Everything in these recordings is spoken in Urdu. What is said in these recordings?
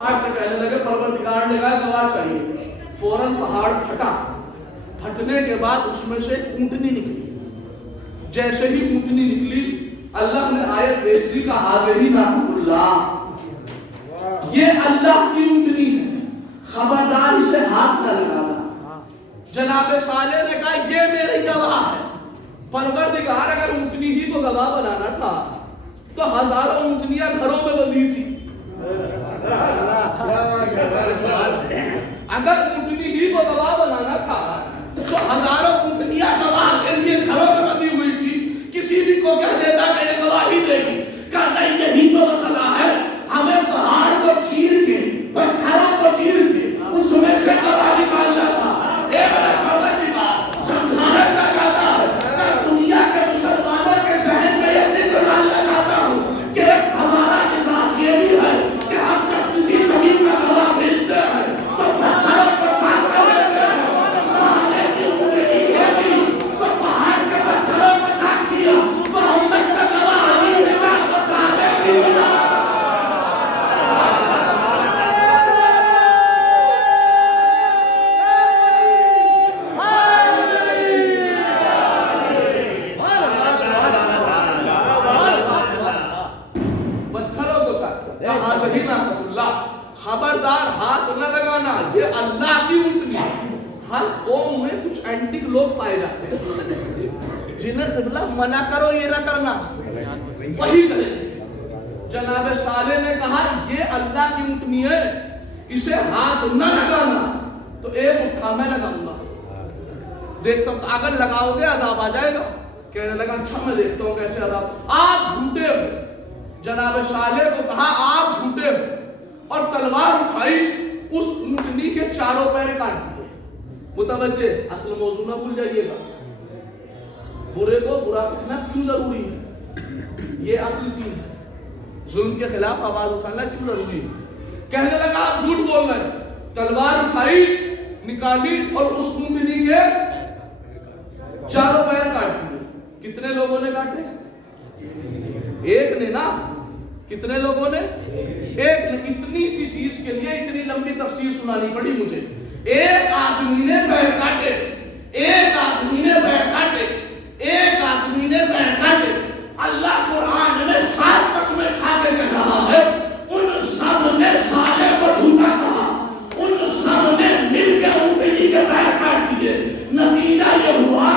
سے کہنے لگے پروردگار نے کہا گواہ چاہیے. فوراً پہاڑ پھٹا. پھٹنے کے بعد اس میں سے اونٹنی نکلی. جیسے ہی اونٹنی نکلی اللہ نے آیت بھیج دی کہ حاضری نعمت اللہ, یہ اللہ کی اونٹنی ہے, خبردار اسے ہاتھ نہ لگانا. جناب صالح نے کہا یہ میری گواہ ہے. پروردگار اگر اونٹنی ہی کو گواہ بنانا تھا تو ہزاروں اونٹنیاں گھروں میں بندھی تھی. اگر اونٹنی ہی کو گواہ بنانا تھا تو ہزاروں اونٹنیاں گواہ کے لیے گھروں میں بندھی ہوئی تھی. کسی بھی کو کہہ دیتا کہ یہ گواہی دے گی, کہ نہیں یہی تو مسئلہ ہے, ہمیں پہاڑ کو چیر کے پتھروں کو چیر کے اس میں سے گواہ نکالنا تھا. سمجھانا کیا چاہتا ہے کہ دنیا کے مسلمانوں کے ذہن میں یہ فکر ڈالنا چاہتا ہوں کہ ہمارا مزاج یہ بھی ہے کہ ہم جب کسی نبی کا گواہ بھیجتے ہیں تو پتھروں کو چھاپ کر لیتے ہیں. سالے کی اونٹنی بھیجی تو پہاڑ کے پتھروں کو چھاپ دیا. محمد کا گواہ علی بنا بتانے کی بنا. خبردار ہاتھ نہ لگانا, یہ اللہ کی اونٹنی. ہر قوم میں کچھ اینٹک لوگ پائے جاتے ہیں جنہیں قبلہ منع کرو یہ نہ کرنا, وہی کریں. جناب صالح نے کہا یہ اللہ کی اونٹنی ہے, اسے ہاتھ نہ لگانا. تو ایک اٹھا میں لگاؤں گا, دیکھتا ہوں اگر لگاؤ گے عذاب آ جائے گا. کہنے لگا اچھا میں دیکھتا ہوں کیسے عذاب. آپ جھوٹے ہو. جناب صالح کو کہا آپ جھوٹے ہو, اور تلوار اٹھائی, اس اونٹنی کے چاروں پیر کاٹ دیے. متوجہ, اصل موضوع نہ بھول جائیے گا. برے کو برا کہنا کیوں ضروری ہے, یہ اصل چیز ہے. ظلم کے خلاف آواز اٹھانا کیوں ضروری ہے. کہنے لگا آپ جھوٹ بول رہے ہیں. تلوار اٹھائی, نکالی, اور اس اونٹنی کے چاروں پیر کاٹ دیے. کتنے لوگوں نے کاٹے؟ ایک نے نا. کتنے لوگوں نے؟ ایک نے. اتنی سی چیز کے لیے اتنی لمبی تفسیر سنانی پڑی مجھے. ایک آدمی نے پیر کاٹے, ایک آدمی نے پیر کاٹے, ایک آدمی نے پیر کاٹے. اللہ قرآن میں 7 قسمیں کھا کے کہہ رہا ہے ان سب نے صالح کو جھوٹا کہا, ان سب نے مل کے اونٹنی کے پیر کاٹ دیے. نتیجہ یہ ہوا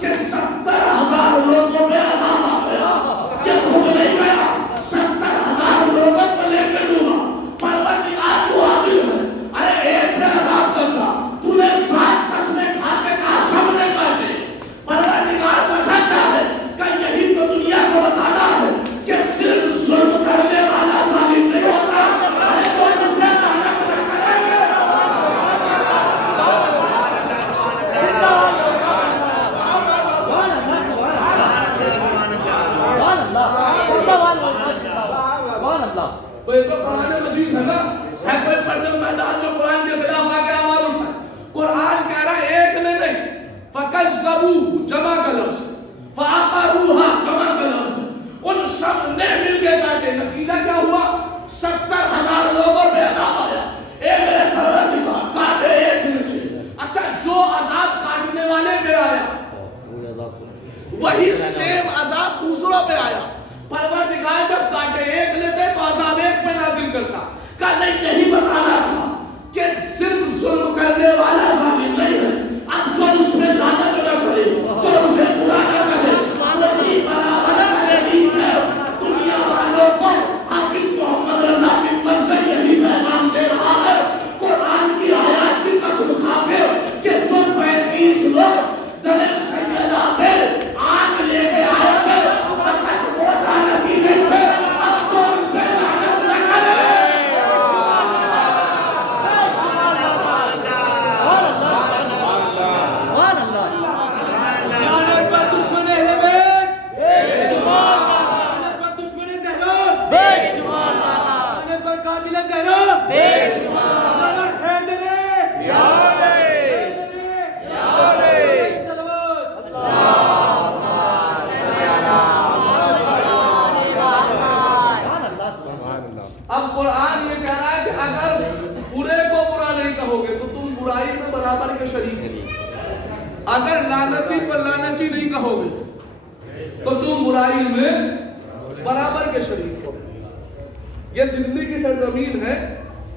کہ 70,000 لوگوں پہ عذاب آ گیا. یہ خود نہیں گیا, 70,000 لوگوں کو لے کے ڈوبا. پروردگار تو عادل ہے, ارے ایک پہ عذاب کرتا, تو نے 7 قسمیں کھا کے کہا سب نے کاٹے. پروردگار بتاتا ہے کہ یہی تو دنیا کو بتانا ہے کہ صرف ظلم کرنے والا ظالم نہیں ہوتا. ارے تو اس میں لعنت نہ کرے گا. کوئی تو قرآن مجید ہے نا, ہے کوئی پردہ میدان جو قرآن کے خلاف آ کے آواز اٹھائے. قرآن کہہ رہا ہے ایک نے نہیں, فَكَذَّبُوهُ جمع کا لفظ, فَعَقَرُوهَا جمع کا لفظ, ان سب نے مل کے کاٹے. نتیجہ کیا ہوا؟ 70,000 لوگوں پہ عذاب آیا. اے میرے پروردگار کاٹے ایک نے تھے. اچھا جو عذاب کاٹنے والے پہ آیا وہی سیم عذاب دوسروں پہ آیا. پروردگار جب کاٹے ایک لیتے تو عذاب ایک پہ نازل کرتا. کہ نہیں یہی بتانا تھا کہ صرف ظلم کرنے والا ظالم نہیں ہے. اب جو اس میں لعنت نہ کرے, جو اسے برا نہ کہے, وہ بھی برابر شدید ہے. دنیا والوں کو حافظ برابر کے شریک ہیں. اگر لعنتی کو لعنتی نہیں کہو گے تو تم برائی میں برابر کے شریک ہو. یہ دلی کی سرزمین ہے.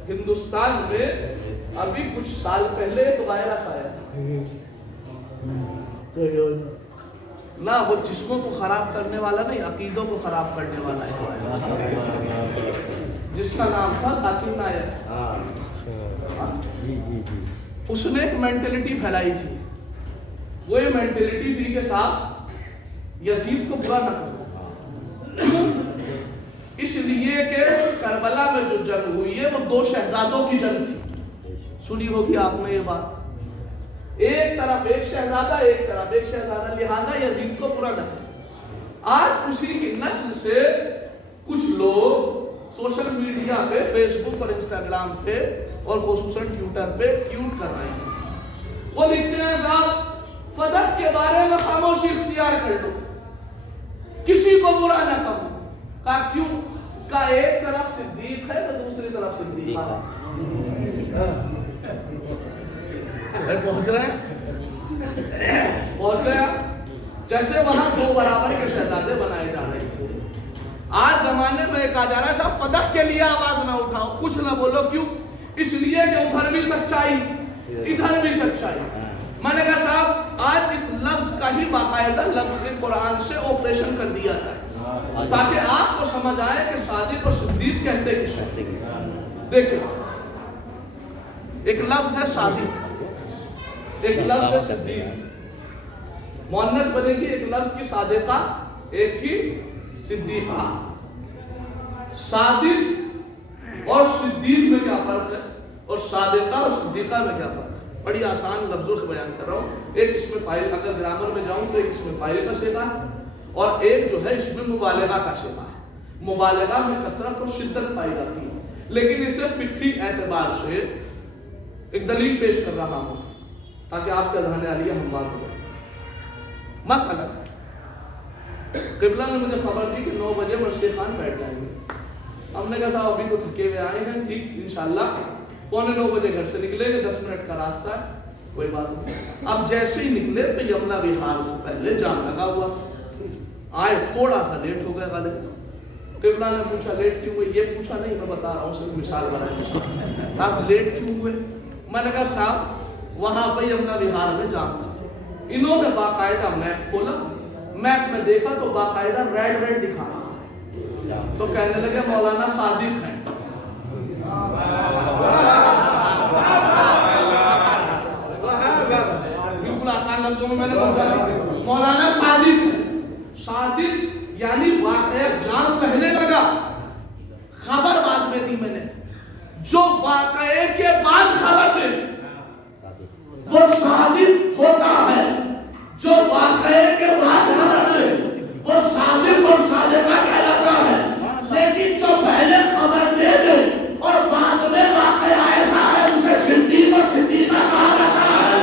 ہندوستان میں ابھی کچھ سال پہلے ایک وائرس آیا تھا نہ, وہ جسموں کو خراب کرنے والا نہیں, عقیدوں کو خراب کرنے والا ہے, جس کا نام تھا ذاکر نائک. اس نے ایک مینٹلٹی پھیلائی تھی. وہ یہ مینٹلٹی تھی کہ صاحب یزید کو برا نہ کرو, اس لیے کہ کربلا میں جو جنگ ہوئی ہے وہ 2 شہزادوں کی جنگ تھی. سنی ہوگی آپ نے یہ بات, ایک طرف ایک شہزادہ, ایک طرف ایک شہزادہ, لہذا یزید کو برا نہ کرو. آج اسی کی نسل سے کچھ لوگ سوشل میڈیا پہ, فیس بک اور انسٹاگرام پہ اور خصوصاً ٹویٹر پہ ٹویٹ کر رہے ہیں. وہ لکھتے ہیں صاحب فدق کے بارے میں خاموشی اختیار کر لو, کسی کو برا نہ کہو. کہا کیوں؟ کہا ایک طرف صدیق ہے تو دوسری طرف صدیق ہے. پہنچ رہے ہیں, پہنچ گیا. جیسے وہاں 2 برابر کے شہزادے بنائے جا رہے تھے, آج زمانے میں کہا جا رہا ہے صاحب فدق کے لیے آواز نہ اٹھاؤ, کچھ نہ بولو. کیوں؟ اس لیے کہ ادھر بھی سچائی ادھر بھی سچائی. میں نے کہا صاحب آج اس لفظ کا ہی باقاعدہ لفظ قرآن سے آپریشن کر دیا جائے تاکہ آپ کو سمجھ آئے کہ صادق اور صدیق کہتے کس ہیں. دیکھیں, ایک لفظ ہے صادق, ایک لفظ ہے صدیق. مؤنث بنے گی ایک لفظ کی صادقہ, ایک کی صدیقہ. صادق اور صدیق میں کیا فرق ہے, اور صادقہ اور صدیقہ میں کیا فرق ہے؟ بڑی آسان لفظوں سے بیان کر رہا ہوں. ایک اس میں فاعل, اگر گرامر میں جاؤں تو ایک اس میں فاعل کا صیغہ ہے, اور ایک جو ہے اس میں مبالغہ کا صیغہ ہے. مبالغہ میں کثرت اور شدت پائی جاتی ہے, لیکن اسے فقہی اعتبار سے ایک دلیل پیش کر رہا ہوں تاکہ آپ کا ذہن عالیہ ہموار ہو جائے. مثلا قبلہ نے مجھے خبر دی کہ 9 بجے مرثیہ خان بیٹھ جائیں گے. ہم نے کہا صاحب ابھی تو تھکے ہوئے آئے ہیں, ٹھیک انشاءاللہ 8:45 بجے گھر سے نکلیں گے, 10 منٹ کا راستہ ہے, کوئی بات نہیں. اب جیسے ہی نکلے تو یمنا وہار سے پہلے جام لگا ہوا تھا, آئے تھوڑا سا لیٹ ہو گئے غالب. قبلہ نے پوچھا لیٹ کیوں ہوئے؟ یہ پوچھا نہیں, میں بتا رہا ہوں, صرف مثال بنائی. آپ لیٹ کیوں ہوئے؟ میں نے کہا صاحب وہاں پہ یمنا وہار میں جام تھا. انہوں نے باقاعدہ میپ کھولا, میپ میں دیکھا تو باقاعدہ ریڈ دکھا رہا ہے, تو کہنے لگے مولانا صادق ہیں. بالکل آسان لفظوں میں نے بتایا, مولانا صادق ہیں. صادق یعنی واقعہ جان پہلے لگا, خبر بعد میں دی میں نے. جو واقعے کے بعد خبر دے وہ صادق ہوتا ہے, جو واقعے کے بعد خبر دے وہ صادق اور صادقہ کہلاتا ہے. لیکن جو پہلے خبر دے دے اور بعد میں واقعہ ایسا ہے اسے صدیق اور صدیقہ کہا جاتا ہے.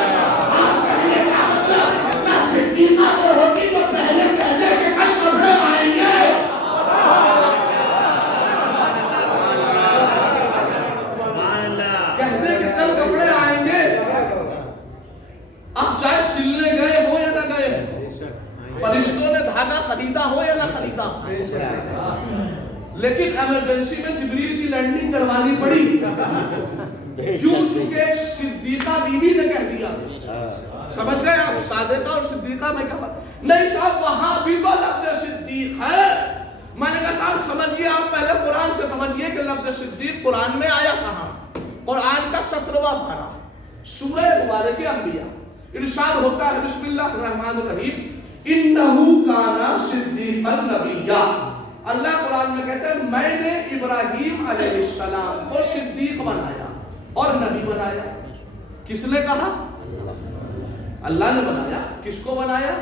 آپ کہنے کا مطلب نہ صدیقہ تو ہوگی جو پہلے کہتے کہ کل کپڑے آئیں گے, کہتے کہ کل کپڑے آئیں گے. اب چاہے سلنے گئے ہو یا نہ گئے, فرشتوں نے دھاگا خریدا ہو یا نہ خریدا, لیکن ایمرجنسی میں جبریل کی لینڈنگ کروانی پڑی. کیوں؟ چونکہ صدیقہ بیوی نے کہہ دیا. سمجھ گئے آپ صادقہ اور صدیقہ میں کیا فرق؟ نہیں صاحب وہاں بھی تو لفظ صدیق ہے. میں نے کہا صاحب سمجھئے, آپ پہلے قرآن سے سمجھئے کہ لفظ صدیق قرآن میں آیا کہاں. قرآن کا 17واں پارہ سورہ مبارکہ انبیاء, ارشاد ہوتا ہے بسم اللہ الرحمن الرحیم, انہو کانا صدیقا نبیّا. اللہ قرآن میں کہتا ہے میں نے ابراہیم علیہ السلام کو صدیق بنایا اور نبی بنایا. کس نے کہا؟ اللہ نے بنایا. کس کو بنایا؟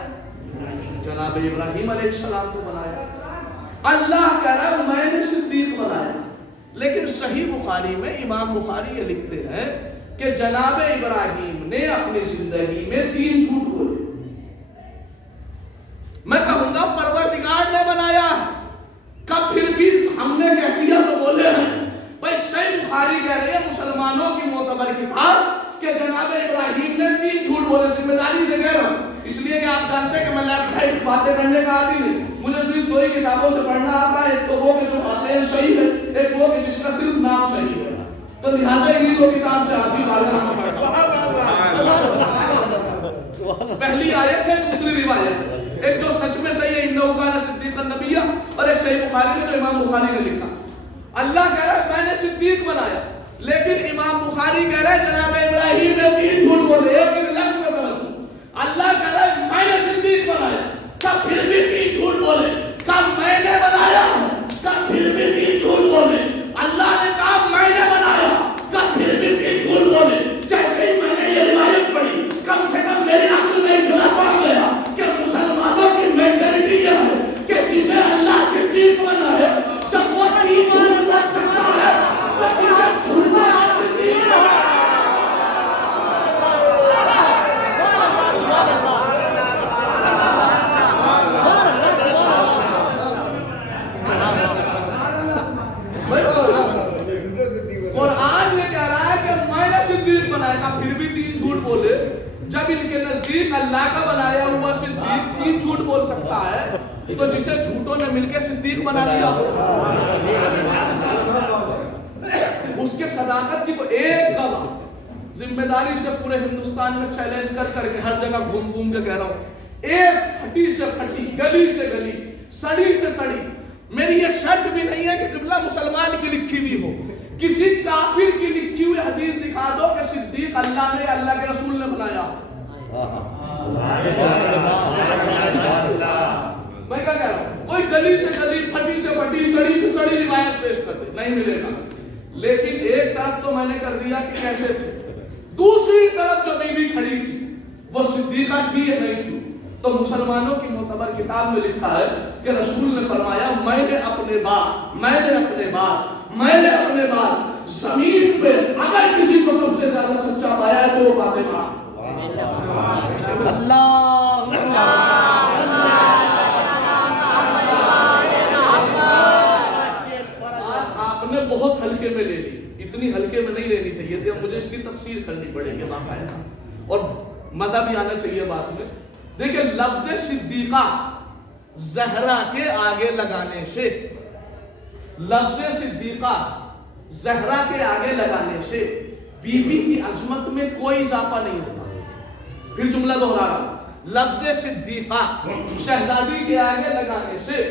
جناب ابراہیم علیہ السلام کو بنایا. اللہ کہہ رہا ہے میں نے صدیق بنایا. لیکن صحیح بخاری میں امام بخاری یہ لکھتے ہیں کہ جناب ابراہیم نے اپنی زندگی میں 3 جھوٹ بولے. میں کہوں گا پروردگار نے بنایا, کب پھر بھی ہم نے کہہ دیا تو بولے ہیں. بھائی صحیح بخاری کہہ رہے ہیں مسلمانوں کی معتبر کتاب, کہ جناب ابراہیم نے 3 جھوٹ بولے. ذمہ داری سے کہہ رہا ہوں اس لیے کہ آپ جانتے ہیں کہ میں لیفٹ رائٹ باتیں کرنے کا عادی نہیں. مجھے صرف 2 ہی کتابوں سے پڑھنا آتا ہے. ایک تو وہ کہ جو باتیں صحیح ہے, ایک وہ کہ جس کا صرف نام صحیح ہے. تو لہٰذا انہی 2 کتاب سے آپ کی بارگاہ میں پہلی آیت ہے, دوسری روایت ہے. ایک جو سچ میں صحیح ہے انہو کان صدیقا نبیہ, اور ایک صحیح بخاری میں جو امام بخاری نے لکھا. اللہ کہہ رہا ہے میں نے صدیق بنایا, لیکن امام بخاری کہہ رہا ہے جناب ابراہیم نے 3 جھوٹ بولے. ایک لفظ میں توجہ, اللہ کہہ رہا ہے میں نے صدیق بنایا, کب پھر بھی 3 جھوٹ بولے. کب میں نے بنایا, کب پھر بھی 3 جھوٹ بولے. اللہ نے کہا میں نے بنایا, کب پھر بھی 3 جھوٹ بولے. جیسے ہی میں نے یہ روایت پڑھی کم سے کم میری عقل میں اتنا پڑ گیا کہ مسلمانوں کی مینٹلٹی یہ ہے کہ جسے اللہ صدیق بنایا جب وہ 3 جھوٹ بول سکتا ہے تو جسے جھوٹا صدیق بنایا. قرآن یہ کہہ رہا ہے کہ میں نے صدیق بنایا, پھر بھی 3 جھوٹ بولے. جب ان کے نزدیک اللہ کا بنایا ہوا صدیق 3 جھوٹ بول سکتا ہے تو جسے جھوٹوں نے مل کے صدیق بنا دیا اس کے صداقت کی کو ایک گواہ. ذمہ داری سے پورے ہندوستان میں چیلنج کر کر کے ہر جگہ گھوم گھوم کے کہہ رہا ہوں, ایک پھٹی سے پھٹی, گلی سے گلی, سڑی سے سڑی, میری یہ شرط بھی نہیں ہے کہ قبلہ مسلمان کی لکھی ہوئی ہو, کسی کافر کی لکھی ہوئی حدیث دکھا دو کہ صدیق اللہ نے اللہ کے رسول نے بنایا. میں کیا کہہ رہا ہوں, کوئی گلی سے گلی, پھٹی سے پھٹی, سڑی سے سڑی روایت پیش کر دے, نہیں ملے گا. لیکن ایک طرف تو میں نے کر دیا کہ کیسے تھے, دوسری طرف جو بی بی کھڑی تھی وہ صدیقہ تھی یا نہیں تھی. تو مسلمانوں کی معتبر کتاب میں لکھا ہے کہ رسول نے فرمایا میں نے اپنے بعد زمین پہ اگر کسی کو سب سے زیادہ سچا پایا ہے تو وہ فاطمہ. آپ نے بہت ہلکے میں لے لی, اتنی ہلکے میں نہیں لینی چاہیے تھی. اب مجھے اس کی تفسیر کرنی پڑے گی باقاعدہ, اور مزہ بھی آنا چاہیے بات میں. دیکھیں لفظ صدیقہ زہرا کے آگے لگانے سے, لفظ صدیقہ زہرا کے آگے لگانے سے بی بی کی عظمت میں کوئی اضافہ نہیں ہوتا. پھر جملہ دوہرا رہا, لفظ صدیقہ شہزادی کے آگے لگانے سے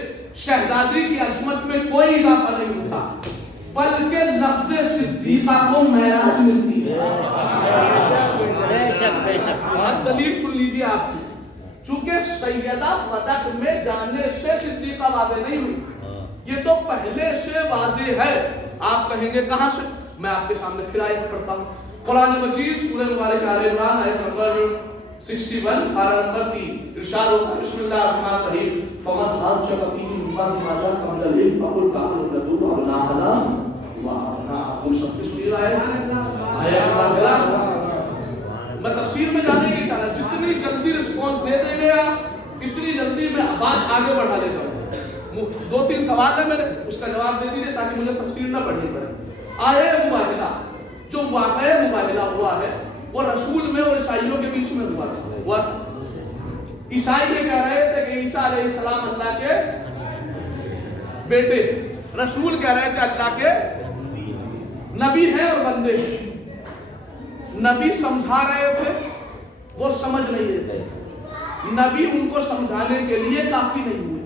شہزادی کی عظمت میں کوئی اضافہ نہیں ہوتا, بلکہ لفظ صدیقہ کو معراج ملتی ہے. دلیل سن لیجیے آپ کی, چونکہ سیدہ فدق میں جانے سے صدیقہ واضح نہیں ہوئی, یہ تو پہلے سے واضح ہے. آپ کہیں گے کہاں سے, میں آپ کے سامنے پھر آیت پڑھتا ہوں. قرآن مجید سورہ مبارک آل عمران آیت نمبر 61 پارہ نمبر 3 ارشاد ہوتا ہے بسم اللہ الرحمن الرحیم فمن حاجک فیہ من بعد ما جاءک من العلم فقل کافر تدعو ابناءنا وابناء. ہم سب کی سنی رہا ہے میں تفسیر میں جانے کی چاہتا, جتنی جلدی رسپانس دے دیں گے آپ اتنی جلدی میں بات آگے بڑھا لیتا ہوں. 2-3 سوال ہے میرے, اس کا جواب دے دیجیے تاکہ مجھے تفسیر نہ پڑھنی پڑے. آیہ مباہلہ جو واقعہ مباہلہ ہوا ہے وہ رسول میں اور عیسائیوں کے بیچ میں ہوا تھا. عیسائی یہ کہہ رہے تھے کہ عیسیٰ علیہ السلام اللہ کے بیٹے, رسول کہہ رہے تھے اللہ کے نبی ہیں اور بندے ہیں. نبی سمجھا رہے تھے, وہ سمجھ نہیں دیتے. نبی ان کو سمجھانے کے لیے کافی نہیں ہوئے.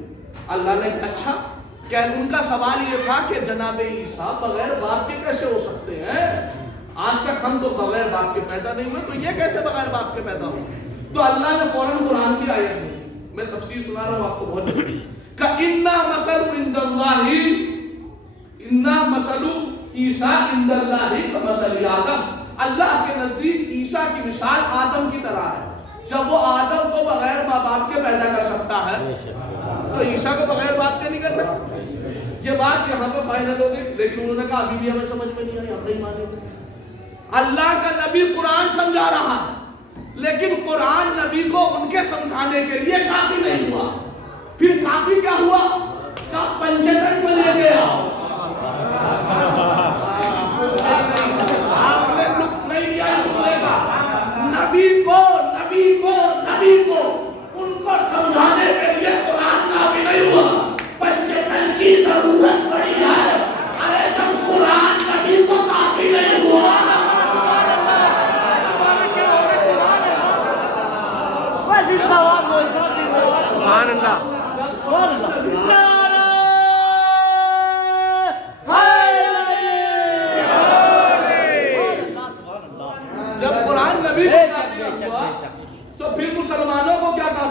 اللہ نے اچھا کہ ان کا سوال یہ تھا کہ جناب عیسیٰ بغیر باپ کے کیسے ہو سکتے ہیں, آج تک ہم تو بغیر باپ کے پیدا نہیں ہوئے, تو یہ کیسے بغیر باپ کے پیدا ہوئے. تو اللہ نے فوراً قرآن کی آیت دی, میں تفسیر سنا رہا ہوں آپ کو بہت بڑی, کہ اِنَّا مَثَلُ عِنْدَ اللَّهِ اِنَّا مَثَلُ عِیسَىٰ عِنْدَ اللَّهِ كَمَثَلِ آدَمَ. اللہ کے نزدیک عیسیٰ کی مثال آدم کی طرح ہے. جب وہ آدم کو بغیر ماں باپ کے پیدا کر سکتا ہے تو عیسیٰ کو بغیر باپ کے نہیں کر سکتا. یہ بات یہاں پہ فائنل ہو گئی, لیکن انہوں نے کہا ابھی بھی ہمیں سمجھ میں نہیں آئی, ہم نہیں مانیں. اللہ کا نبی قرآن سمجھا رہا ہے, لیکن قرآن نبی کو ان کے سمجھانے کے لیے کافی نہیں ہوا. پھر کافی کیا ہوا, کا پنجتن کو لے گیا. آپ نے لطف نہیں لیا سننے کا.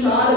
4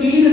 3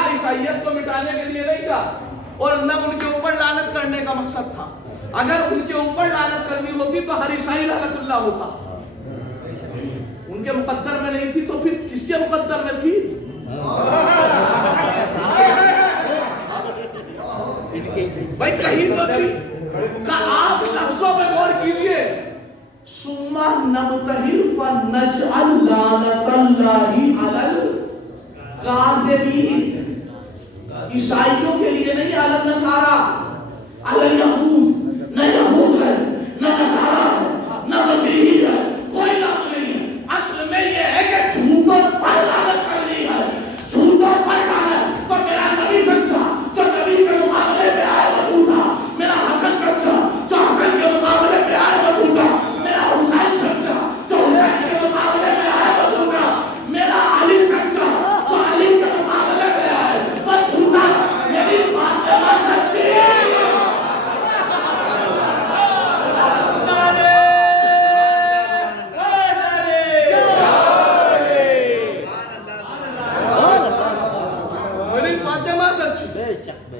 گیا عیسائیت کو مٹانے کے لیے نہیں تھا اور نہ ان کے اوپر لعنت کرنے کا مقصد تھا. اگر ان کے اوپر لعنت کرنی ہوتی تو ہر عیسائی لعنت اللہ ہوتا. ان کے مقدر میں نہیں تھی تو پھر کس کے مقدر میں تھی؟ بھائی کہیں تو تھی. آپ لفظوں پہ غور کیجئے. ثم نبتہل فنجعل لعنت اللہ علی الکاذبین. عیسائیوں کے لیے نہیں علی النصارى علی الیہود. نہ یہود ہے نہ نصارہ ہے نہ مسیحی ہے, کوئی لعنت نہیں ہے. اصل میں یہ ہے کہ جھوٹوں پر لعنت کرنی ہے, جھوٹوں پر لعنت. تو میرا نبی سچا جو نبی کے مقابلے میں آئے وہ جھوٹا, میرا حسن سچا جو حسن کے مقابلے میں آئے وہ جھوٹا, میرا حسین سچا جو حسین کے مقابلے میں آئے وہ جھوٹا, میرا علی سچا جو علی کے مقابلے میں آئے وہ جھوٹا, میری فاطمہ سچی.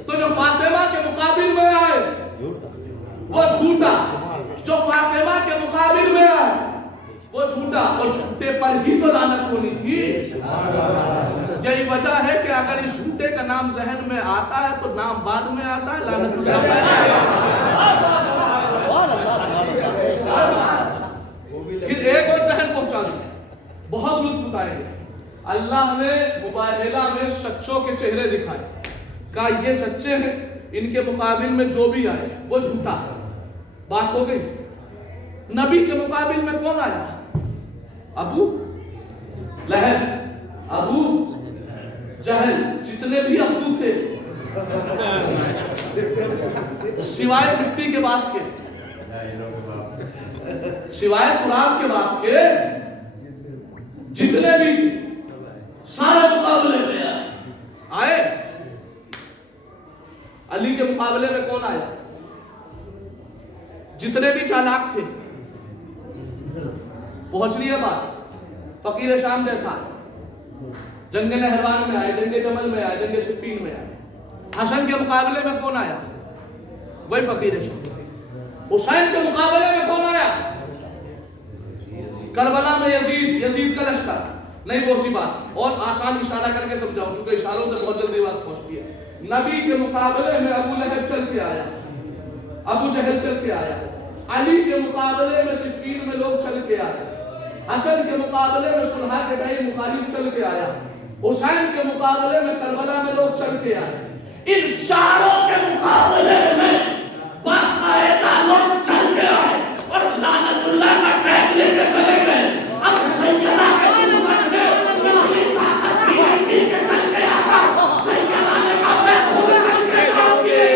تو جو فاطمہ کے مقابل میں آئے وہ جھوٹا, جو فاطمہ کے مقابل میں آئے وہ جھوٹا, اور جھوٹے پر ہی تو لعنت ہونی تھی. یہی وجہ ہے کہ اگر اس جھوٹے کا نام ذہن میں آتا ہے تو نام بعد میں آتا ہے, لعنت اللہ پہلے آتا ہے. پھر ایک اور ذہن پہنچا دیں, بہت لطف اٹھائیں گے. اللہ نے مباہلہ میں سچوں کے چہرے دکھائے, کہا یہ سچے ہیں, ان کے مقابل میں جو بھی آئے وہ جھوٹا ہے. بات ہو گئی. نبی کے مقابل میں کون آیا؟ ابو لہب, ابو جہل, جتنے بھی ابو تھے سوائے مٹی کے باپ کے, سوائے قرآن کے باپ کے, جتنے بھی تھے سارے مقابلے میں آئے. علی کے مقابلے میں کون آیا؟ جتنے بھی چالاک تھے. پہنچ رہی ہے بات. فقیر شام جیسا جنگ نہروان میں آئے, جنگ جمل میں آئے, جنگ صفین میں آئے. حسن کے مقابلے میں کون آیا؟ وہی فقیر شام. حسین کے مقابلے میں کون آیا؟ کربلا میں یزید کا لشکر. نہیں پہنچی بات, اور آسان اشارہ کر کے سمجھاؤں چونکہ اشاروں سے بہت جلدی بات پہنچتی ہے. نبی کے مقابلے میں ابو لہب چل کے آیا, ابو جہل چل کے آیا. علی کے مقابلے میں صفین میں لوگ چل کے آئے. حسن کے مقابلے میں صلح کے ٹائم مخالف چل کے آیا. حسین کے مقابلے میں کربلا میں لوگ چل کے آئے. ان چاروں کے مقابلے میں باقاعدہ لوگ چل کے آئے اور لعنت اللہ کا ٹیگ لے کے چلے گئے. اب سیدہ کے دشمن نے اپنی طاقت کی نہیں تھی کہ چل کے آتا. سیدہ نے کہا میں خود چل کے جاؤں گی.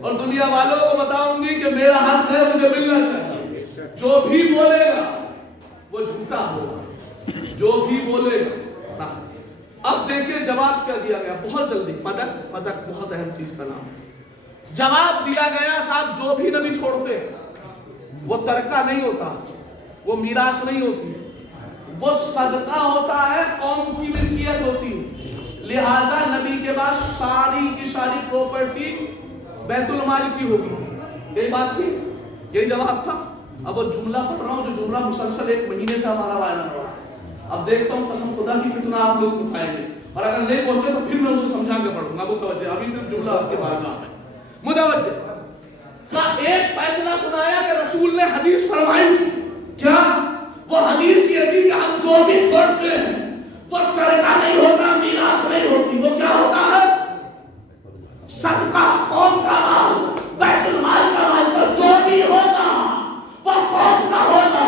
اور دنیا والوں کو بتاؤں گی کہ میرا حق ہے, مجھے ملنا چاہیے. جو بھی بولے گا وہ جھوٹا ہوگا, جو بھی بولے گا. اب دیکھیں جواب کیا دیا گیا بہت جلدی. فدق بہت اہم چیز کا نام. جواب دیا گیا صاحب جو بھی نبی چھوڑتے وہ ترکہ نہیں ہوتا, وہ میراث نہیں ہوتی, وہ صدقہ ہوتا ہے, قوم کی ملکیت ہوتی. لہذا نبی کے بعد ساری کی ساری پراپرٹی بیت المال کی ہوگی. یہی بات تھی, یہی جواب تھا. اب وہ جملہ پڑھ رہا ہوں جو جملہ مسلسل 1 مہینے سے ہمارا وائرل ہو رہا ہے. اب دیکھتا ہوں قسم خدا کی کتنا آپ لوگ اٹھائیں گے, اور اگر نہیں پہنچے تو پھر میں اسے سمجھا کے پڑھوں گا. متوجہ, ابھی صرف جملہ آپ کے بارے میں متوجہ. کا ایک فیصلہ سنایا کہ رسول نے حدیث فرمائی تھی. کیا وہ حدیث یہ تھی کہ ہم جو بھی چھوڑتے ہیں وہ ترکہ نہیں ہوتا, میراث نہیں ہوتی. وہ کیا ہوتا ہے؟ صدقہ, قوم کا مال, بیت المال کا مال. تو جو بھی ہوگا وہ قوم کا ہوگا,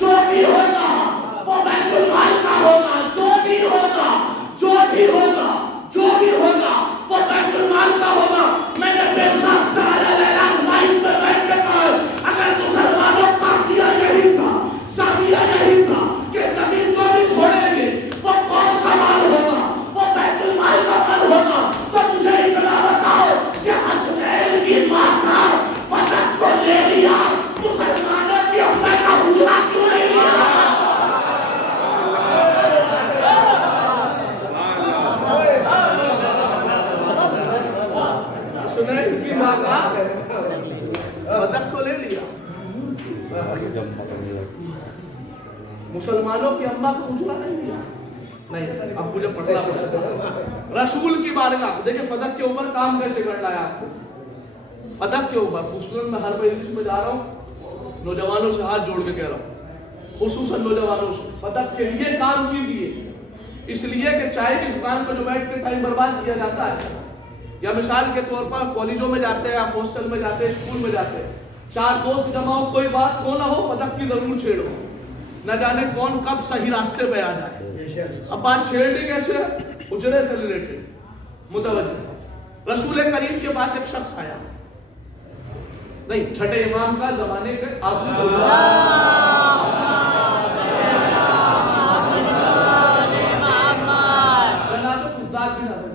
جو بھی ہوگا وہ بیت المال کا ہوگا, جو بھی ہوگا, جو بھی ہوگا, جو بھی ہوگا وہ بیت المال کا ہوگا. میں نے بے ساختہ اعلان مائک میں بیٹھ کے کہا اگر مسلمانوں کا قافیہ یہی تھا, سابیہ یہی تھا کہ نبی جو بھی چھوڑیں گے وہ قوم کا مال ہوگا, وہ بیت المال کا مال ہوگا, تو مجھے اتنا بتاؤ کہ حسنین مسلمانوں کی اماں کو اجلا نہیں دیا، نہیں، اب مجھے پڑھنا پڑتا رسول کی بارگاہ. دیکھیں فدق کے اوپر کام کیسے کرنا ہے آپ کو. فدق کے اوپر خصوصاً میں ہر مجلس میں جا رہا ہوں، نوجوانوں سے ہاتھ جوڑ کے کہہ رہا ہوں، خصوصاً نوجوانوں سے فدق کے لیے کام کیجئے. اس لیے کہ چائے کی دکان پر جو بیٹھ کے ٹائم برباد کیا جاتا ہے، یا مثال کے طور پر کالجوں میں جاتے ہیں، آپ ہاسٹل میں جاتے ہیں، اسکول میں جاتے ہیں، 4 دوست جمع ہو، کوئی بات کیوں نہ ہو، فدق کی ضرور چھیڑو. نہ جانے کون کب صحیح راستے پہ آ جائے. اب بات چھیڑنی کیسے ہے؟ اجرے سے ریلیٹڈ. متوجہ. رسول کریم کے پاس ایک شخص آیا، نہیں، چھٹے امام کا زمانے کے آپ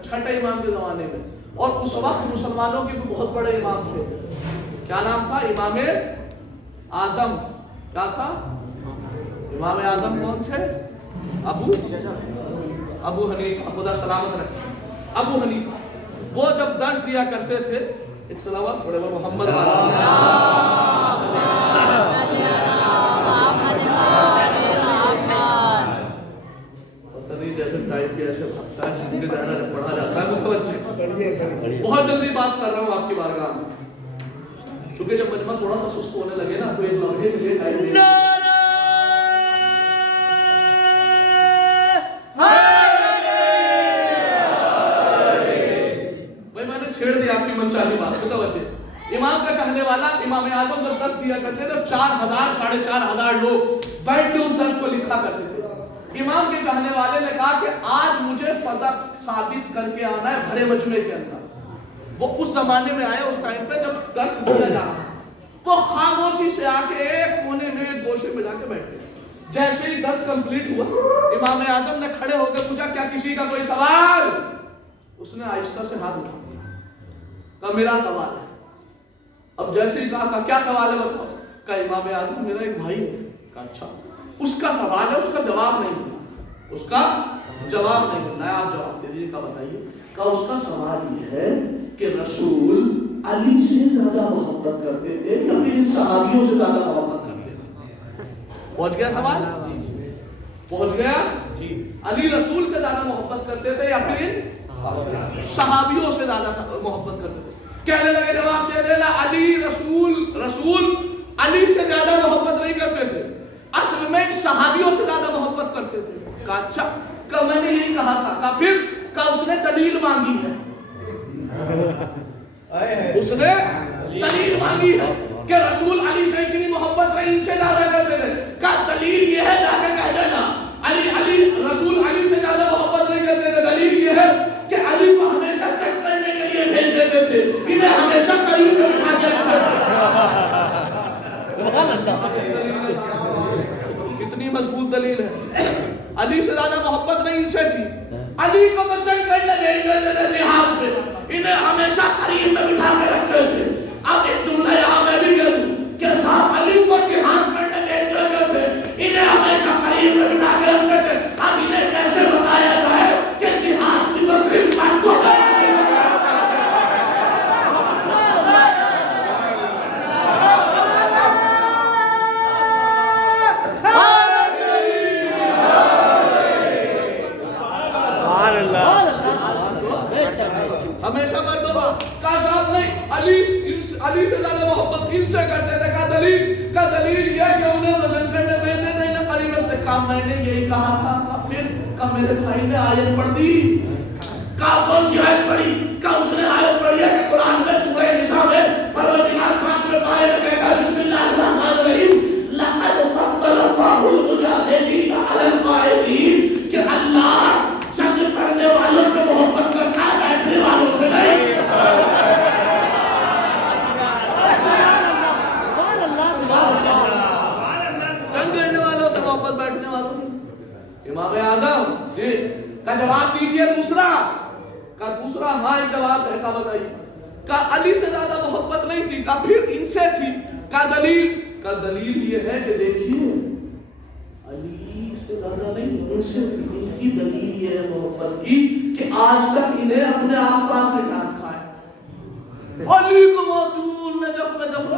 چھٹے امام کے زمانے میں، اور اس وقت مسلمانوں کے بھی بہت بڑے امام تھے. کیا نام تھا؟ امام اعظم. کیا تھا؟ امام اعظم کون تھے؟ ابو حنیفہ، خدا سلامت رکھے. ابو حنیفہ وہ جب درس دیا کرتے تھے، ایک صلوات پڑھے محمد جیسے ٹائپ کے ایسے بھگتا ہے، سن کے زیادہ پڑھا جاتا ہے. متوجہ، بہت جلدی بات کر رہا ہوں آپ کی بارگاہ میں، کیونکہ جب مجمع تھوڑا سا سست ہونے لگے نا تو ایک لمحے کے لیے ٹائم نہیں. بھائی میں نے چھیڑ دیا آپ کی منچاہی بات. متوجہ. امام کا چاہنے والا امام اعظم جب درس دیا کرتے تھے، 4000 4500 لوگ بیٹھ کے اس درس کو لکھا کرتے تھے. امام کے چاہنے والے نے کہا کہ آج مجھے فدق ثابت کر کے آنا ہے بھرے مجمع کے اندر. وہ اس زمانے میں آئے، اس ٹائم پہ جب درس دیا جا رہا، وہ خاموشی سے آ کے ایک کونے میں ایک گوشے میں جا کے بیٹھ گئے. جیسے ہی درس کمپلیٹ ہوا، امام اعظم نے کھڑے ہو کے پوچھا کیا کسی کا کوئی سوال؟ اس نے آہستہ سے ہاتھ اٹھا دیا، کہا میرا سوال ہے. اب جیسے ہی کہا کیا سوال ہے بتاؤ. کہا امام اعظم میرا ایک بھائی ہے. کہا اچھا، اس کا سوال ہے، اس کا جواب نہیں ملنا، اس کا جواب نہیں ملنا ہے، آپ جواب دے دیجیے. کہا بتائیے. کہا اس کا سوال یہ ہے کہ رسول علی سے زیادہ محبت کرتے تھے یا پھر ان صحابیوں سے زیادہ محبت کرتے تھے؟ پہنچ گیا سوال؟ پہنچ گیا. علی رسول سے زیادہ محبت کرتے تھے یا پھر ان صحابیوں سے زیادہ محبت کرتے تھے؟ کہنے لگے جواب دے دینا، علی رسول علی سے زیادہ محبت نہیں کرتے تھے، اصل میں صحابیوں سے زیادہ محبت کرتے تھے. کہا اچھا. کہا میں نے یہی کہا تھا. کہا پھر؟ کہا اس نے دلیل مانگی ہے. اس نے دلیل مانگی ہے کہ رسول علی سے اتنی محبت ہے، ان سے زیادہ کرتے تھے. کہا دلیل یہ ہے، جا کے کہہ دینا علی رسول علی سے زیادہ محبت نہیں کرتے تھے. دلیل یہ ہے کہ علی کو ہمیشہ چیک کرنے کے لیے بھیج دیتے تھے، انہیں ہمیشہ قریب میں بٹھا کے رکھتے تھے. کتنی مضبوط دلیل ہے. علی سے زیادہ محبت نہیں ان سے تھی. علی کو تو جنگ کرنے بھیج دیتے تھے جہاد پہ، انہیں ہمیشہ قریب میں بٹھا کے رکھتے تھے. اب ایک جملہ یہاں میں بھی کروں کہ صاحب علی کو جہاد کرنے بھیج دیتے تھے، انہیں ہمیشہ قریب میں بٹھا کے رکھتے تھے. اب انہیں کیسے بتایا جائے کہ جہاد بھی تو صرف باتوں ہے. ہمیشہ مردوں کا صاحب نہیں، علی سے زیادہ محبت ان سے کرتے تھے. کا دلیل یہ کہ انہیں تو جنگ کرنے بھیجتے تھے، انہیں قریب رکھتے. کہا میں نے یہی کہا تھا. پھر کہا میرے بھائی نے آیت پڑھ دی. کہا کون سی آیت پڑھی؟ کہا اس نے آیت پڑھی ہے کہ قرآن میں سورہ نساء میں پروردگار 5ویں پارے میں کہتا ہے بسم اللہ الرحمن الرحیم لقد فضل اللہ المجاہدین علی القاعدین، کہ اللہ جنگ کرنے والوں سے محبت کرتا ہے، بیٹھنے والوں سے نہیں. جنگ کرنے والوں سے محبت، بیٹھنے والوں سے. امام اعظم جی کا جواب دیجئے. دوسرا ہاں ایک جواب ہے. کا بتائیے. کا علی سے زیادہ محبت نہیں تھی. کا پھر ان سے تھی. کا دلیل یہ ہے کہ دیکھیے علی سے زیادہ نہیں، ان سے ان کی دلیل یہ ہے محبت کی کہ آج تک انہیں اپنے آس پاس میں کہاں رکھا ہے. علی کو موجود نجف میں دفن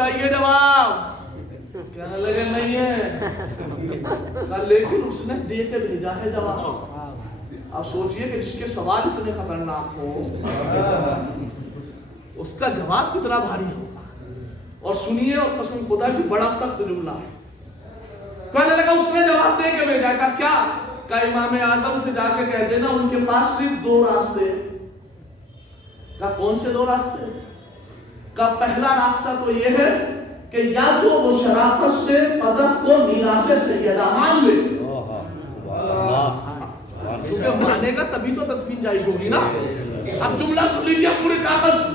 بتائیے جواب، کہنے لگے نہیں ہے، لیکن اس نے دے کے بھیجا ہے جواب۔ آپ سوچئے کہ جس کے سوال اتنے خطرناک ہو اس کا جواب کتنا بھاری ہوگا۔ اور سنیے، اور قسم خدا کی بڑا سخت جملہ ہے۔ کہنے لگا اس نے جواب دے کے بھیجا، کہا کیا؟ کہا امام اعظم سے جا کے کہہ دینا ان کے پاس صرف دو راستے۔ کہا کون سے دو راستے؟ کہا پہلا راستہ تو یہ ہے کہ یا تو وہ شرافت سے فدق کو میراث سیدہ مان لے، کیونکہ مانے گا تبھی تو تدفین جائز ہوگی نا۔ اب جملہ سن لیجیے پوری طاقت سے۔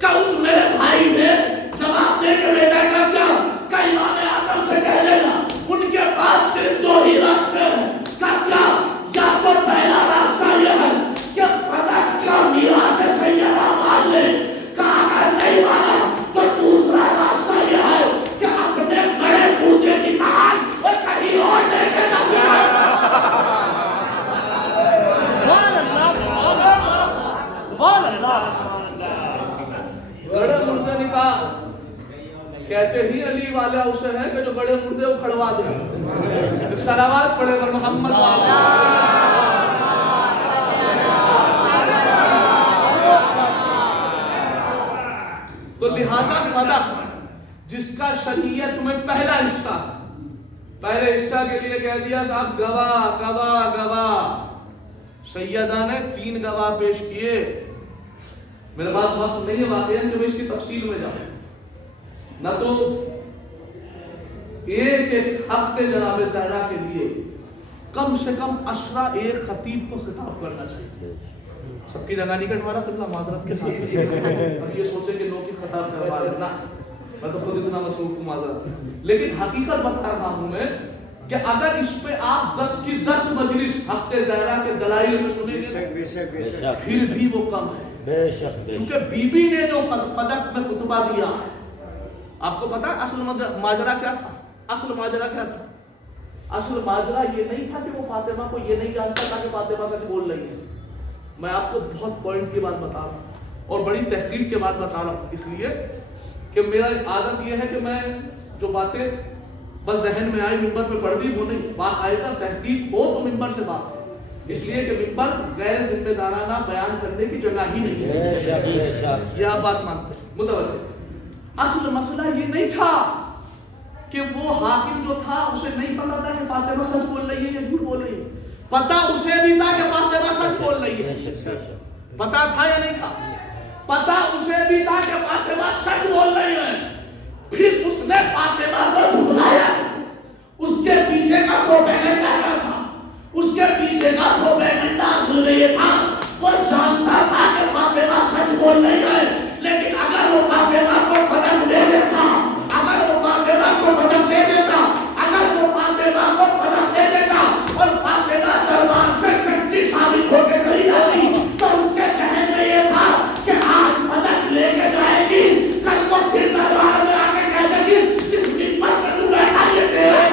کہ اس میرے بھائی نے جواب دے کے بھیجا گا کیا؟ کہ امام اعظم سے کہہ دینا ان کے پاس صرف دو ہی راستے ہیں۔ کہ کیا؟ یا تو پہلا راستہ یہ ہے کہ فدق کا میراث سیدہ مان لے، کہ اگر نہیں مانا تو دوسرا راستہ یہ ہے کہ اپنے بڑے مردے کی کہانی اور کہیں اور لے کے جائے۔ بڑے مردے نکاح کہتے ہی علی والے اسے ہیں کہ جو بڑے مردے اکھڑوا دیں۔ صلوات پڑھے گا محمد تو لہذا فدق جس کا شریعت میں پہلا حصہ، پہلے حصہ کے لیے کہہ دیا صاحب گواہ گواہ گواہ، سیدہ نے 3 گواہ پیش کیے۔ میرے پاس وقت نہیں ہے واقعاً کہ میں اس کی تفصیل میں جاؤں، نہ تو ایک حق جناب زہرا کے لیے کم سے کم 10 ایک خطیب کو خطاب کرنا چاہیے۔ سب کی جگہ نہیں کٹوا رہا پھر معذرت کے ساتھ اب یہ سوچے کہ لوگ کی خطاب کروا لینا، میں تو خود اتنا مصروف ہوں معذرت، لیکن حقیقت بتا رہا ہوں میں کہ اگر اس پہ آپ 10 کی 10 مجلس حق زہرا کے دلائل میں سنیں گے پھر بھی وہ کم ہے، کیونکہ بی بی نے جو فدق میں خطبہ دیا ہے، آپ کو پتا اصل ماجرا کیا تھا؟ اصل ماجرا کیا تھا؟ اصل ماجرا یہ نہیں تھا کہ وہ فاطمہ کو یہ نہیں جانتا تھا کہ فاطمہ سچ بول رہی ہے۔ میں آپ کو بہت پوائنٹ کی بات بتا رہا ہوں اور بڑی تحقیق کے بات بتا رہا ہوں، اس لیے کہ میرا عادت یہ ہے کہ میں جو باتیں بس ذہن میں آئی ممبر پہ پڑھ دی وہ نہیں، بات آئے گا تحقیق ہو تو ممبر سے بات، اس لیے کہ ممبر غیر ذمہ دارانہ بیان کرنے کی جگہ ہی نہیں ہے، یہ آپ بات مانتے ہیں متوجہ۔ اصل مسئلہ یہ نہیں تھا کہ وہ حاکم جو تھا اسے نہیں پتا تھا کہ فاطمہ سچ بول رہی ہے یا جھوٹ بول رہی ہے، پتا اسے بھی تھا کہ فاطمہ سچ بول رہی ہے، پتا تھا یا نہیں تھا؟ پتا اسے بھی تھا کہ فاطمہ سچ بول رہی ہے، پھر اس نے فاطمہ کو جھٹلایا۔ اس کے پیچھے کا پروپیگنڈا کیا تھا؟ اس کے پیچھے کا پروپیگنڈا اصل میں یہ تھا وہ جانتا تھا کہ فاطمہ سچ بول رہی ہے، لیکن اگر وہ فاطمہ کو فدق دے دیتا، اگر وہ فاطمہ کو فدق دے دیتا، اگر وہ فاطمہ کو فدق دے دیتا اور فاطمہ دربار سے سچی ثابت ہو کے چلی جاتی تو اس کے ذہن میں یہ تھا کہ آج فدق لے کے جائے گی، کل کو پھر دربار میں آ کے کہہ دے گی جس ممبر پہ تو بیٹھا یہ تیرا ہے۔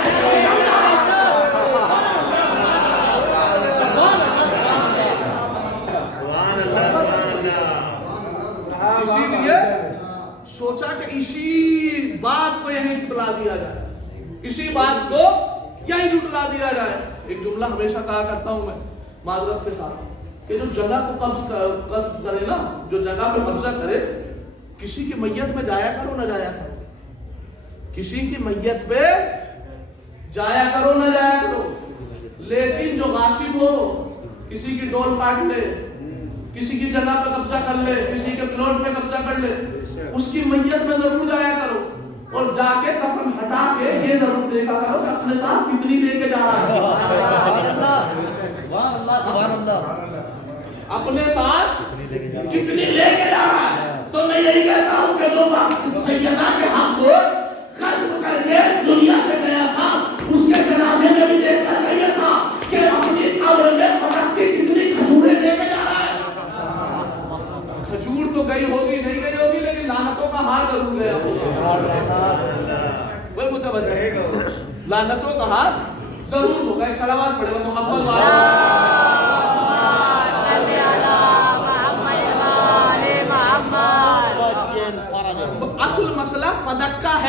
اسی لیے سوچا کہ اسی بات کو یہیں جھٹلا دیا جائے، اسی بات کو یہیں جھٹلا دیا جائے۔ ایک جملہ ہمیشہ کہا کرتا ہوں میں معذرت کے ساتھ کہ جو جگہ کو قبض کرے نا، جو جگہ پہ قبضہ کرے، کسی کی میت میں جایا کرو نہ جایا کرو، کسی کی میت پہ جایا کرو نہ جایا کرو، لیکن جو غاصب ہو کسی کی ڈول کاٹ لے، کسی کی جگہ پہ قبضہ کر لے، کسی کے پلاٹ پہ قبضہ کر لے، اس کی میت میں ضرور جایا کرو اور جا کے کفن ہٹا کے یہ ضرور دیکھا کرو کہ اپنے ساتھ کتنی لے کے جا رہا ہے، اپنے ساتھ کتنی لے کے جا رہا ہے۔ تو میں یہی کہتا ہوں کہ جو سیدہ کے حق کو غصب کر کے دنیا سے گیا تھا اس کے جنازے میں بھی دیکھنا چاہیے تھا کہ اپنی قبر میں فدق کی کتنی کھجوریں لے کے جا رہا ہے۔ کھجور تو گئی ہوگی نہیں گئی ہوگی لیکن لعنتوں کا ہار ضرور گیا ہوگا، کوئی متوجہ ہے، لعنتوں کا ہار ضرور ہوگا۔ ایک صلوات پڑھے گا محمد تو اصل مسئلہ فدق کا ہے۔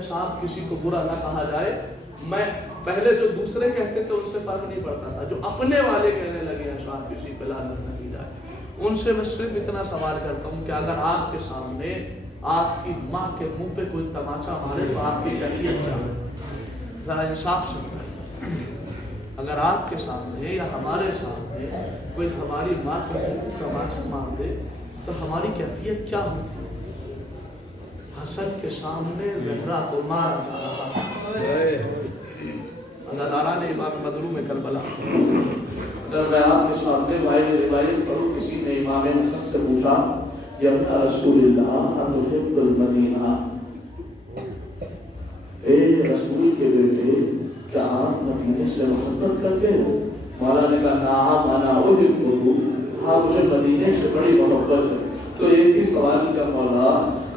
ہے صاحب کسی کو برا نہ کہا جائے. میں پہلے جو دوسرے کہتے تھے ان سے فرق نہیں پڑتا تھا, جو اپنے والے کہنے لگے ہیں صاحب کسی پہ لعنت نہ کی جائے, ان سے میں صرف اتنا سوال کرتا ہوں کہ اگر آپ کے سامنے آپ کی ماں کے منہ پہ کوئی تماچا مارے تو آپ کی کیفیت کیا ہے؟ ذرا انصاف سے بتائیے. اگر آپ کے سامنے یا ہمارے سامنے کوئی ہماری ماں کے منہ پہ تماچا مار دے تو ہماری کیفیت کیا ہوتی ہے؟ حسن کے سامنے زہرا کو مارا جا رہا ہے. اداداران امام مظلوم کربلا. اگر میں آپ کے سامنے روایت پڑھوں, کسی نے امام حسن سے پوچھا یا ابن رسول اللہ اتحب المدینہ, اے رسول کے بیٹے کیا آپ مدینے سے محبت کرتے ہو؟ مولا نے کہا نعم انا احبہ, ہاں مجھے مدینے سے بڑی محبت ہے. تو ایک ہی سوال کیا مولا,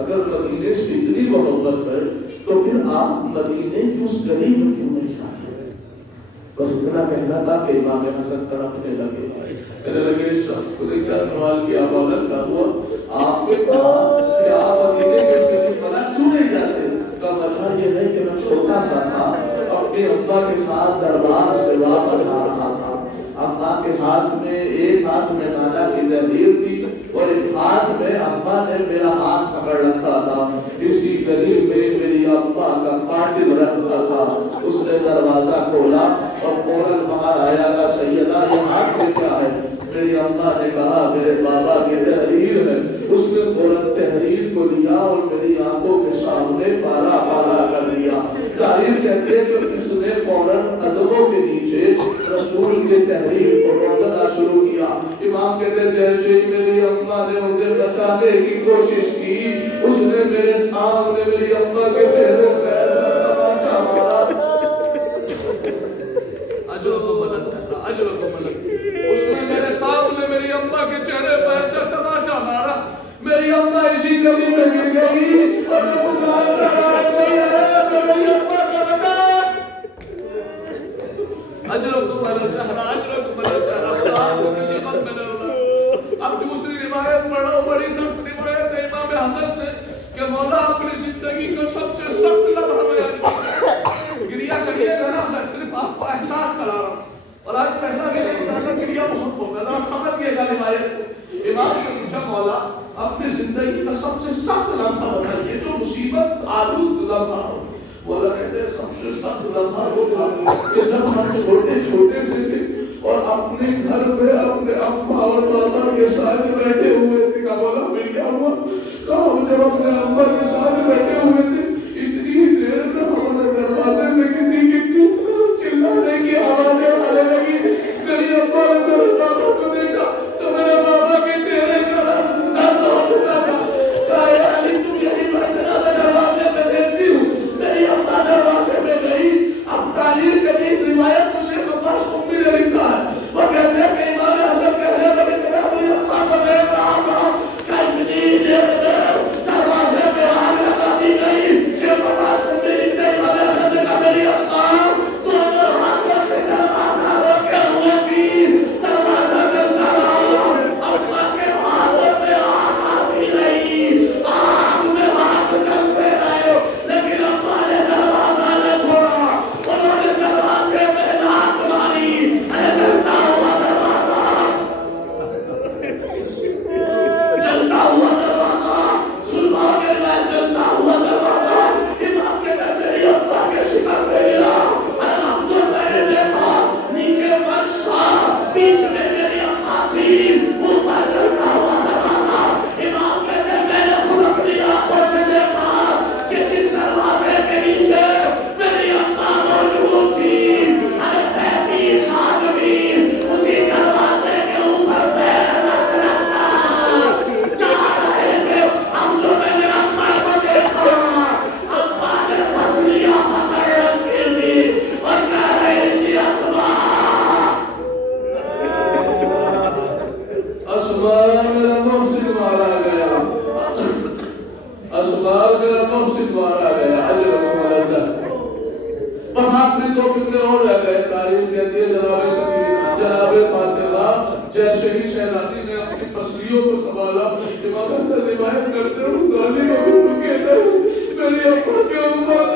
اگر مدینے سے اتنی محبت ہے تو پھر آپ مدینے کی اس گلی میں کیوں نہیں جاتے؟ بس اتنا کہنا تھا کہ امام حسن تڑپنے لگے, کہنے لگے اس شخص کو نے کیا سوال کیا مولا, کیا ہوا آپ نے کہا کہ آپ مدینے کی اس گلی پر کیوں نہیں جاتے؟ کا وجہ یہ ہے کہ میں چھوٹا سا تھا, اپنی اماں کے ساتھ دربار سے واپس آ رہا تھا. اماں کے ہاتھ میں ایک ہاتھ میں نانا کی تحریر تھی اور ایک ہاتھ میں اماں نے میرا ہاتھ پکڑ رکھا تھا. اسی گلی میں میری اماں کا قاتل رکھا تھا. اس نے دروازہ کھولا اور فوراً باہر آیا کہ سیدہ یہ ہاتھ میں کیا ہے؟ میری اماں نے کہا میرے بابا کی تحریر ہے. اس نے فوراً تحریر کو لیا اور میری آنکھوں کے سامنے پارا پارا کر دیا. تاریخ کہتے ہیں کہ اس نے فوراً قدموں کے نیچے رسول کے تحریر کو روکنا شروع کیا. امام کہتے ہیں جیسے ہی میری اماں نے اسے بچانے کی کوشش کی, اس نے میرے سامنے میری اماں کے چہرے پہ ایسا تماچا مارا. اجرکم اللہ سکرہ, اجرکم اللہ. اس نے میرے سامنے میری اماں کے چہرے پہ ایسا تماچا مارا, میری اماں اسی گلی میں گر گئی اور میں پکارتا رہا میری اماں کا بچا. اجرکم اللہ سکرہ, اجرکم اللہ سکرہ. آپ کو کسی بات میں نہ رونا. اب دوسری روایت پڑھ رہا ہوں, بڑی سخت روایت ہے امام حسن سے کہ مولا اپنی زندگی کا سب سے سخت لمحہ بیان کیا. گریا کریے گا نا, میں صرف آپ کو احساس کرا رہا ہوں اور آج پہلا بھی نہیں کرنا, گریا بہت ہوگا. ذرا سمجھئے گا روایت. امام سے پوچھا مولا اپنی زندگی کا سب سے سخت لمحہ بتائیے جو مصیبت آلود لمحہ ہو. مولا کہتے ہیں سب سے سخت لمحہ ہوگا کہ جب ہم چھوٹے چھوٹے سے تھے اور اپنے گھر میں اپنے اماں اور بابا کے ساتھ بیٹھے ہوئے تھے. کہا مولا پھر کیا ہوا؟ کہا ہم جب اپنے اماں کے ساتھ بیٹھے ہوئے تھے اتنی دیر تک ہمارے دروازے میں کسی کی چلانے کی آوازیں آنے لگی. میری اماں نے میرے بابا کو دیکھا تو میرے بابا کے چہرے کا رنگ سبز ہو چکا تھا. کہا اے علی تم یہی بیٹھنا, میں دروازے میں دیکھتی ہوں. میری اماں دروازے میں گئی. اب تعلیم کے اس روایت کو شیخ عباس قمی نے لکھا ہے. وہ کہتے ہیں کہ امام حسن کہنے لگے کہ میری اماں کو دیکھ رہا تھا کہ اتنی دیر میں دروازے میں آگ لگا دی گئی. شیخ عباس قمی لکھتے ہیں امام حسن نے کہا میری اماں دونوں ہاتھوں سے دروازہ روکے ہوئے تھی, دروازہ جلتا رہا. اماں کے ہاتھوں میں آگ آتی رہی, آگ میں ہاتھ چلتے رہے, لیکن اماں نے دروازہ نہ چھوڑا. انہوں نے دروازے میں ہاتھ ماری. جلتا ہوا دروازہ, جلتا ہوا دروازہ, سلما کے بعد جلتا ہوا دروازہ. امام کے بعد میری اماں کے شکر پہ گرا. اب جو میں نے دیکھا نیچے فرش تھا, بیچ میں میری اماں تھی, اوپر جلتا ہوا دروازہ. امام کہتے ہیں میں نے خود اپنی آنکھوں سے دیکھا کہ جس دروازے کے نیچے میری اماں موجود تھی, ارے 35 سال بھی اسی دروازے کے اوپر پیر رکھ رکھا جا رہے تھے. اب جو میں نے اماں کو دیکھا, اماں نے پسلیاں پکڑ رکھی تھی اور کہہ رہی تھی اسماء میرا محسن مارا گیا, اسماء میرا محسن مارا گیا. اجرکم اللہ سکرہ. بس آخری 2 فکرے اور رہ گئے. تاریخ کہتی ہے جناب فاطمہ جیسے ہی شہزادی نے اپنی پسلیوں کو سنبھالا, امام حسن روایت کرتے ہیں اس ظالم ابو کو کہتا ہے میری اماں کے اوپر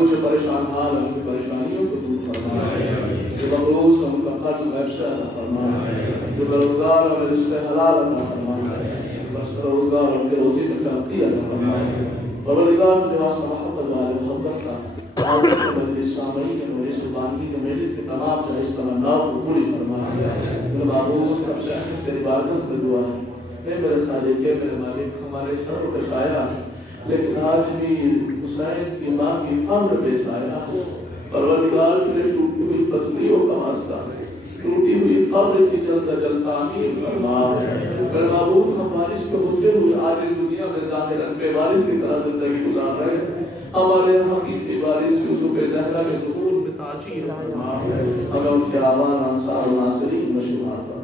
جو پریشان حال ان کی پریشانیوں کو دور فرما، جو مقروض ان کا قرض معاف عطا فرما، جو بے روزگار اور رزق حلال عطا فرما، بس روزگار ان کے روزی میں ترقی عطا فرما، پروردگار جو واسطہ محبت والے محبت کا آج کے مجلس سامعین کے مجلس زبانی کے مجلس کے تمام جائز تمناؤں کو پوری فرما، میرے معبود سب سے اہم تیری بارگاہ میں دعا ہے، اے میرے خالق، اے میرے مالک، ہمارے سروں پہ سایہ لیکن آج بھی حسین کی ماں کی قبر بے سایہ ہو، پروردگار کے لیے ٹوٹی ہوئی پسلیوں کا واسطہ ہے، ٹوٹی ہوئی قبر کی جلد جلد تعمیر فرما، میرے معبود ہم وارث کو ہوتے ہوئے آج اس دنیا میں ظاہراً بے وارث کی طرح زندگی گزار رہے ہیں، ہمارے حقیقی وارث یوسف زہرا کے ظہور میں تاجیل فرما، ہمیں ان کے آوان انصار و ناصرین میں شمار فرما۔